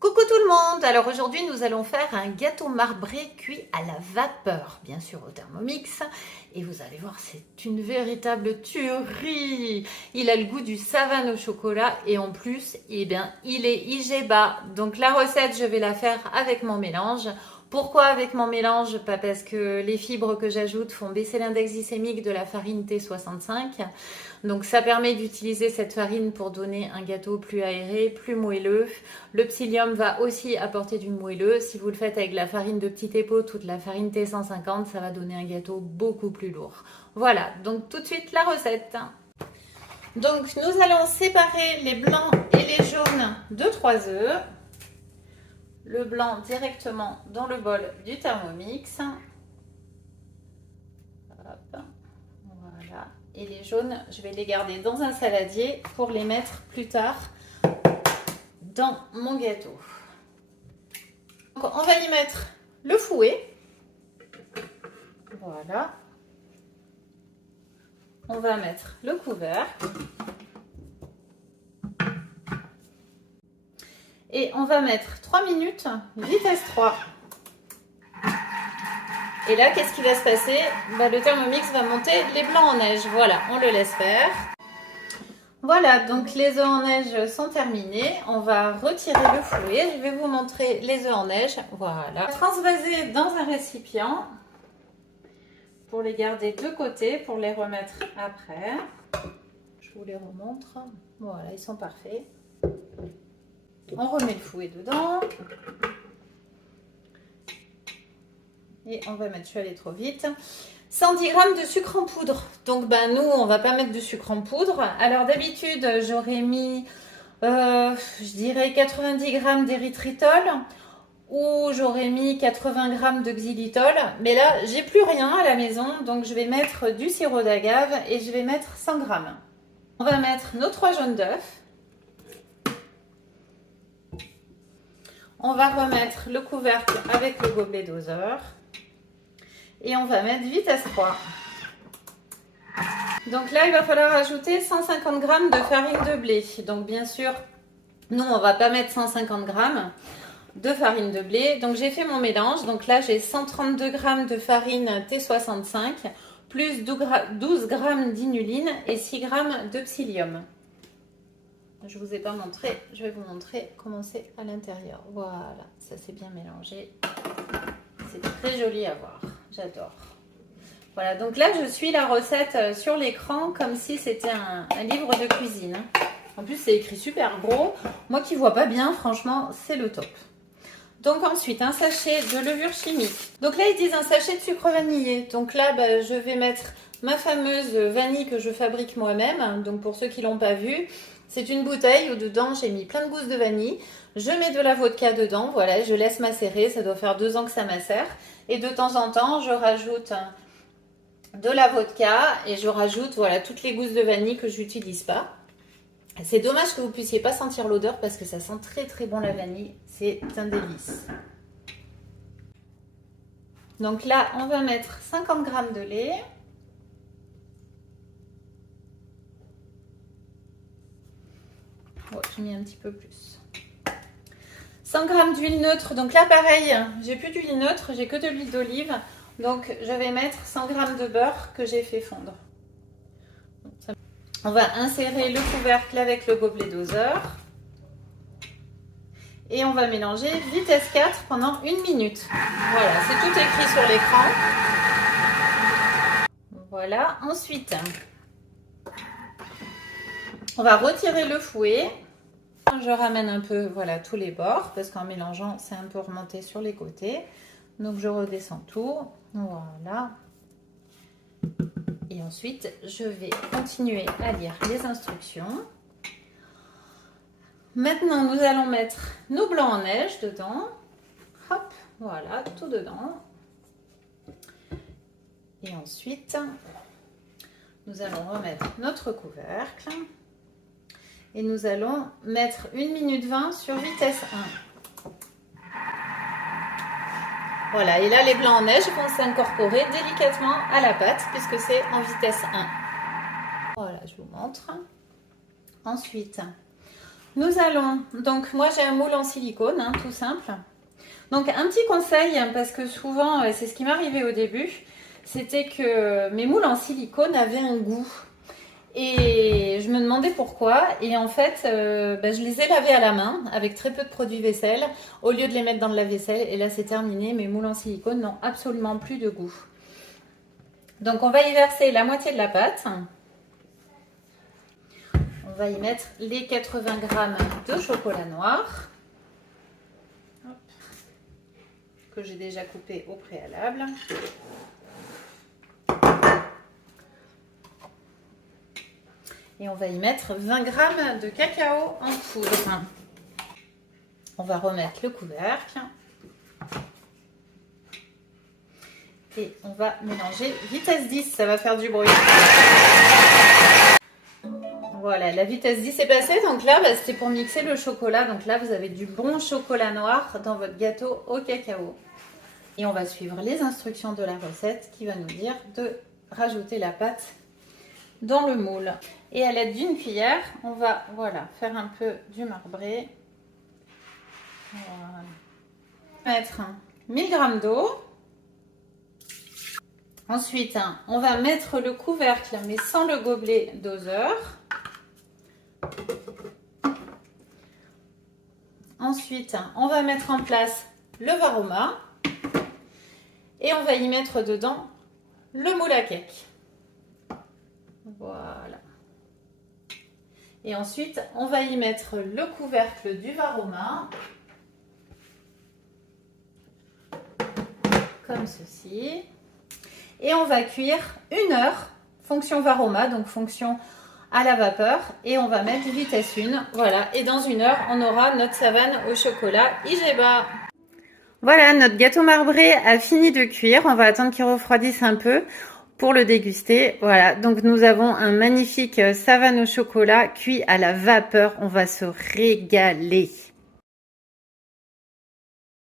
Coucou tout le monde! Alors aujourd'hui nous allons faire un gâteau marbré cuit à la vapeur, bien sûr au Thermomix. Et vous allez voir, c'est une véritable tuerie! Il a le goût du savane au chocolat et en plus, eh bien, il est IG bas. Donc la recette, je vais la faire avec mon mélange. Pourquoi avec mon mélange? Pas parce que les fibres que j'ajoute font baisser l'index glycémique de la farine T65. Donc ça permet d'utiliser cette farine pour donner un gâteau plus aéré, plus moelleux. Le psyllium va aussi apporter du moelleux. Si vous le faites avec la farine de petit épaule ou de la farine T150, ça va donner un gâteau beaucoup plus lourd. Voilà, donc tout de suite la recette. Donc nous allons séparer les blancs et les jaunes de 3 œufs. Le blanc directement dans le bol du Thermomix. Hop, voilà. Et les jaunes, je vais les garder dans un saladier pour les mettre plus tard dans mon gâteau. Donc, on va y mettre le fouet. Voilà. On va mettre le couvercle. Et on va mettre 3 minutes, vitesse 3. Et là, qu'est-ce qui va se passer? Le Thermomix va monter les blancs en neige. Voilà, on le laisse faire. Voilà, donc les œufs en neige sont terminés. On va retirer le fouet. Je vais vous montrer les œufs en neige. Voilà. Transvaser dans un récipient pour les garder de côté, pour les remettre après. Je vous les remontre. Voilà, ils sont parfaits. On remet le fouet dedans. Et on va mettre, je suis allée trop vite, 110 g de sucre en poudre. Donc nous, on va pas mettre de sucre en poudre. Alors d'habitude, j'aurais mis, je dirais 90 g d'érythritol ou j'aurais mis 80 g de xylitol. Mais là, j'ai plus rien à la maison, donc je vais mettre du sirop d'agave et je vais mettre 100 g. On va mettre nos 3 jaunes d'œufs. On va remettre le couvercle avec le gobelet doseur. Et on va mettre vitesse 3. Donc là, il va falloir ajouter 150 g de farine de blé. Donc bien sûr, nous, on va pas mettre 150 g de farine de blé. Donc j'ai fait mon mélange. Donc là, j'ai 132 g de farine T65, plus 12 g d'inuline et 6 g de psyllium. Je ne vous ai pas montré, je vais vous montrer comment c'est à l'intérieur. Voilà, ça c'est bien mélangé. C'est très joli à voir, j'adore. Voilà, donc là je suis la recette sur l'écran comme si c'était un livre de cuisine. En plus c'est écrit super gros. Moi qui ne vois pas bien, franchement, c'est le top. Donc ensuite, un sachet de levure chimique. Donc là ils disent un sachet de sucre vanillé. Donc là je vais mettre ma fameuse vanille que je fabrique moi-même. Donc pour ceux qui ne l'ont pas vu, c'est une bouteille où dedans j'ai mis plein de gousses de vanille. Je mets de la vodka dedans, voilà, je laisse macérer. Ça doit faire 2 ans que ça macère. Et de temps en temps, je rajoute de la vodka et je rajoute voilà, toutes les gousses de vanille que je n'utilise pas. C'est dommage que vous ne puissiez pas sentir l'odeur parce que ça sent très très bon la vanille. C'est un délice. Donc là, on va mettre 50 g de lait. Ouais, j'ai mis un petit peu plus. 100 g d'huile neutre. Donc là, pareil, j'ai plus d'huile neutre, j'ai que de l'huile d'olive. Donc, je vais mettre 100 g de beurre que j'ai fait fondre. On va insérer le couvercle avec le gobelet doseur. Et on va mélanger vitesse 4 pendant 1 minute. Voilà, c'est tout écrit sur l'écran. Voilà, ensuite, on va retirer le fouet. Je ramène un peu, voilà, tous les bords parce qu'en mélangeant, c'est un peu remonté sur les côtés. Donc, je redescends tout. Voilà. Et ensuite, je vais continuer à lire les instructions. Maintenant, nous allons mettre nos blancs en neige dedans. Hop, voilà, tout dedans. Et ensuite, nous allons remettre notre couvercle. Et nous allons mettre 1 minute 20 sur vitesse 1. Voilà, et là les blancs en neige vont s'incorporer délicatement à la pâte puisque c'est en vitesse 1. Voilà, je vous montre. Ensuite, nous allons, donc moi j'ai un moule en silicone, hein, tout simple. Donc un petit conseil, parce que souvent, c'est ce qui m'arrivait au début, c'était que mes moules en silicone avaient un goût. Et je me demandais pourquoi. Et en fait, je les ai lavés à la main avec très peu de produits vaisselle au lieu de les mettre dans le lave-vaisselle. Et là, c'est terminé. Mes moules en silicone n'ont absolument plus de goût. Donc, on va y verser la moitié de la pâte. On va y mettre les 80 g de chocolat noir. Hop. Que j'ai déjà coupé au préalable. Et on va y mettre 20 g de cacao en poudre. On va remettre le couvercle. Et on va mélanger vitesse 10, ça va faire du bruit. Voilà, la vitesse 10 est passée. Donc là, c'était pour mixer le chocolat. Donc là, vous avez du bon chocolat noir dans votre gâteau au cacao. Et on va suivre les instructions de la recette qui va nous dire de rajouter la pâte dans le moule. Et à l'aide d'une cuillère, on va faire un peu du marbré. Voilà. Mettre 1000 g d'eau. Ensuite, on va mettre le couvercle, mais sans le gobelet doseur. Ensuite, on va mettre en place le varoma. Et on va y mettre dedans le moule à cake. Voilà. Et ensuite, on va y mettre le couvercle du varoma. Comme ceci. Et on va cuire 1 heure, fonction varoma, donc fonction à la vapeur. Et on va mettre vitesse 1. Voilà. Et dans 1 heure, on aura notre savane au chocolat Igeba. Voilà, notre gâteau marbré a fini de cuire. On va attendre qu'il refroidisse un peu pour le déguster. Voilà, donc nous avons un magnifique savane au chocolat cuit à la vapeur. On va se régaler.